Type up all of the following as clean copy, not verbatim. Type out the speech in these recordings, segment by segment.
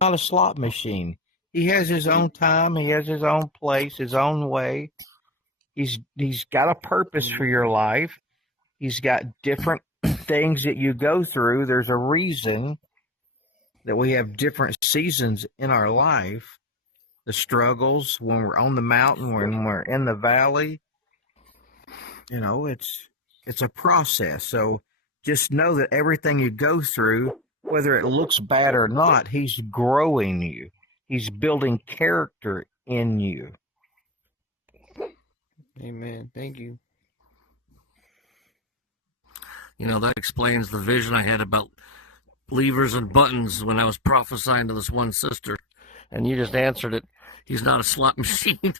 not a slot machine. He has his own time. He has his own place, his own way. He's got a purpose for your life. He's got different things that you go through. There's a reason that we have different seasons in our life. The struggles, when we're on the mountain, when we're in the valley, it's a process. So just know that everything you go through, whether it looks bad or not, he's growing you. He's building character in you. Amen. Thank you. That explains the vision I had about levers and buttons when I was prophesying to this one sister. And you just answered it. He's not a slot machine.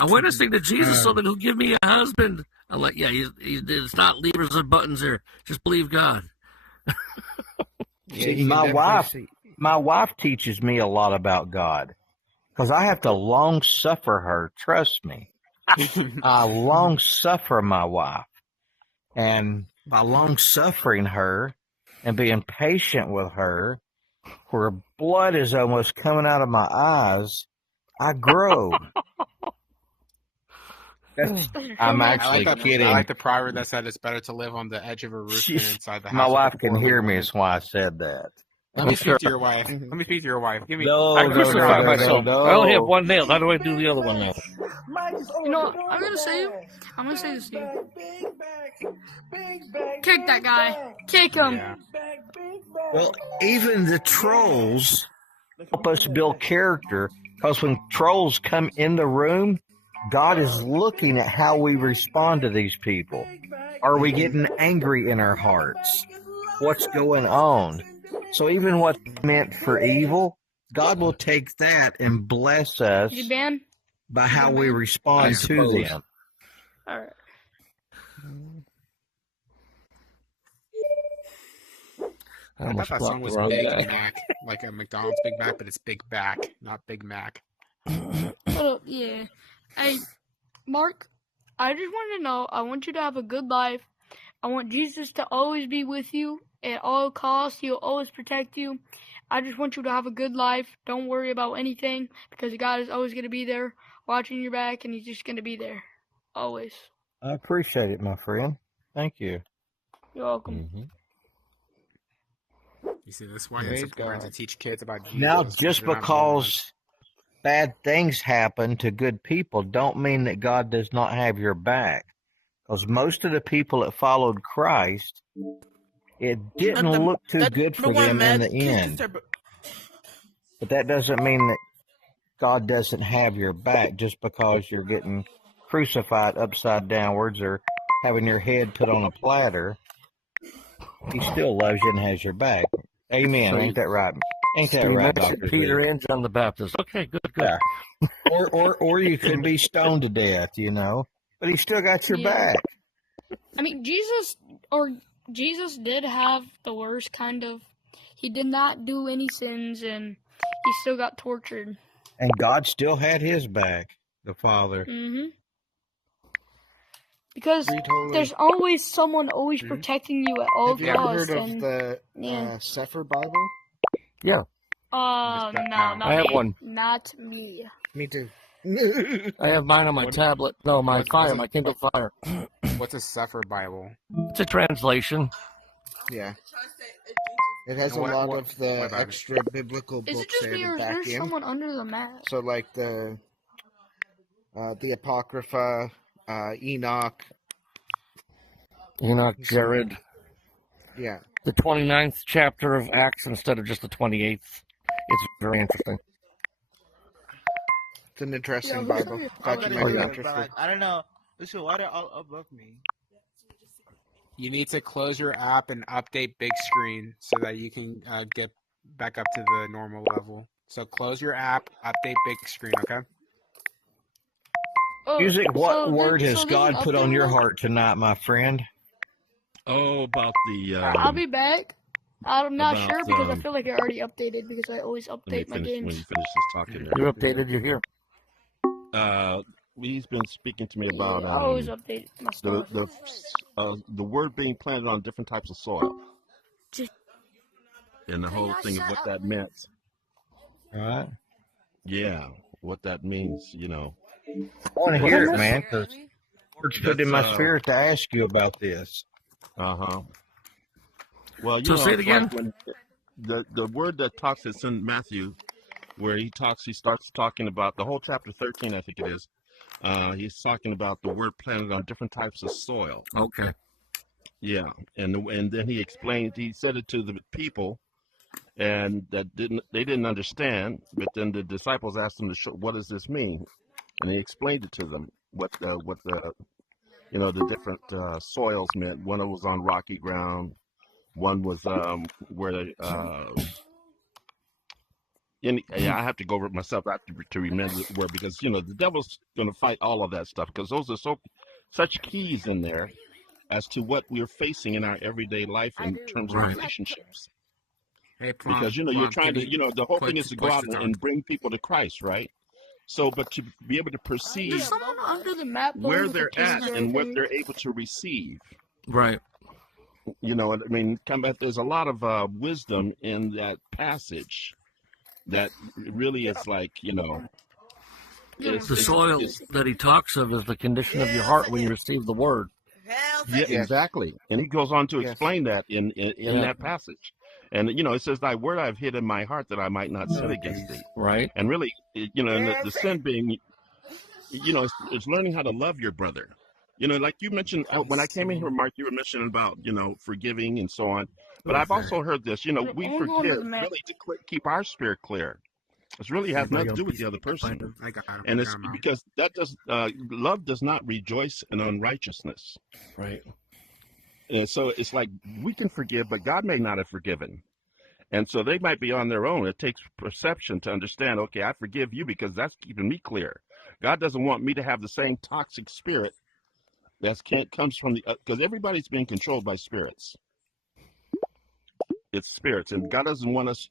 I'm witnessing to Jesus so that he'll give me a husband. I'm like, yeah, it's not levers and buttons here. Just believe God. See, my wife teaches me a lot about God because I have to long suffer her. Trust me. I long suffer my wife. And by long suffering her and being patient with her, where blood is almost coming out of my eyes, I grow. I'm actually kidding. I like the proverb that said it's better to live on the edge of a roof than inside the house. My wife can hear me, that's why I said that. Let me speak to your wife. Give me. No. I only have one nail. How do I do the other one now? I'm gonna say this to you. Kick that guy. Kick him. Yeah. Well, even the trolls help us build character, because when trolls come in the room, God is looking at how we respond to these people. Are we getting angry in our hearts? What's going on? So even what's meant for evil, God will take that and bless us by how we respond to them. All right. I thought that song was Big Mac, like a McDonald's Big Mac, but it's Big Back, not Big Mac. Well, yeah. Hey, Mark, I just want to know, I want you to have a good life. I want Jesus to always be with you at all costs. He'll always protect you. I just want you to have a good life. Don't worry about anything, because God is always going to be there watching your back, and he's just going to be there. Always. I appreciate it, my friend. Thank you. You're welcome. Mm-hmm. You see, that's why it's important to teach kids about Jesus. Now, just because bad things happen to good people don't mean that God does not have your back. Because most of the people that followed Christ, it didn't look too good for them in the end. But that doesn't mean that God doesn't have your back just because you're getting crucified upside downwards or having your head put on a platter. He still loves you and has your back. Amen. So ain't that right? Ain't that right, Dr. Peter and John the Baptist. Okay, good. Yeah. or you could be stoned to death, but he still got your back. I mean, Jesus did have the worst kind of. He did not do any sins, and he still got tortured. And God still had his back, the Father. Mm-hmm. Because there's always someone protecting you at all costs. Have you ever heard of the Sefer Bible? Yeah. No, not I have me. one. Not me. Me too. I have mine on my tablet. No, my Kindle Fire. What's a Sefer Bible? It's a translation. Yeah. It has a lot of the extra biblical books. Is it just me, or is there someone under the mat? So, like the Apocrypha, Enoch, Jared. Yeah. The 29th chapter of Acts instead of just the 28th. It's very interesting. It's an interesting Bible. I don't know. Listen, why they're all above me? You need to close your app and update Bigscreen so that you can get back up to the normal level. So close your app, update Bigscreen, okay? Music, what word has God put on your heart tonight, my friend? Oh, about the... I'll be back. I'm not sure because I feel like I already updated because I always update my games. When you finish this talking there. You updated, you're here. He's been speaking to me about I always update my stuff. The word being planted on different types of soil. And the whole thing of what that meant All right. Yeah, what that means, I want to hear it, man, because the Lord's put in my spirit to ask you about this. Uh-huh. Well, So say it it's like again. when the word that talks, it's in Matthew, where he starts talking about the whole chapter 13, I think it is. He's talking about the word planted on different types of soil. Okay. Yeah, and then he said it to the people, and they didn't understand. But then the disciples asked him what does this mean, and he explained it to them what the the different soils meant. One was on rocky ground, one was where I have to go over it myself. I have to remember the word because the devil's going to fight all of that stuff because those are such keys in there as to what we're facing in our everyday life in terms of relationships. Hey, Because you're trying to the whole thing is to go out and bring people to Christ, right? So, but to be able to perceive where they're at and what they're able to receive, right? I mean, there's a lot of wisdom in that passage that really is like the soil that he talks of is the condition of your heart when you receive the word. Yeah, exactly. And he goes on to explain that in that passage. And, it says, thy word I've hid in my heart that I might not sin against thee. Right. And really, and the sin being, it's learning how to love your brother. Like you mentioned, when I came in here, Mark, you were mentioning about, forgiving and so on. But I've also heard this, we forgive really to keep our spirit clear. It really has nothing to do with the other person. And it's because love does not rejoice in unrighteousness. Right. And so it's like we can forgive, but God may not have forgiven. And so they might be on their own. It takes perception to understand, okay, I forgive you because that's keeping me clear. God doesn't want me to have the same toxic spirit that comes from because everybody's being controlled by spirits. It's spirits. And God doesn't want us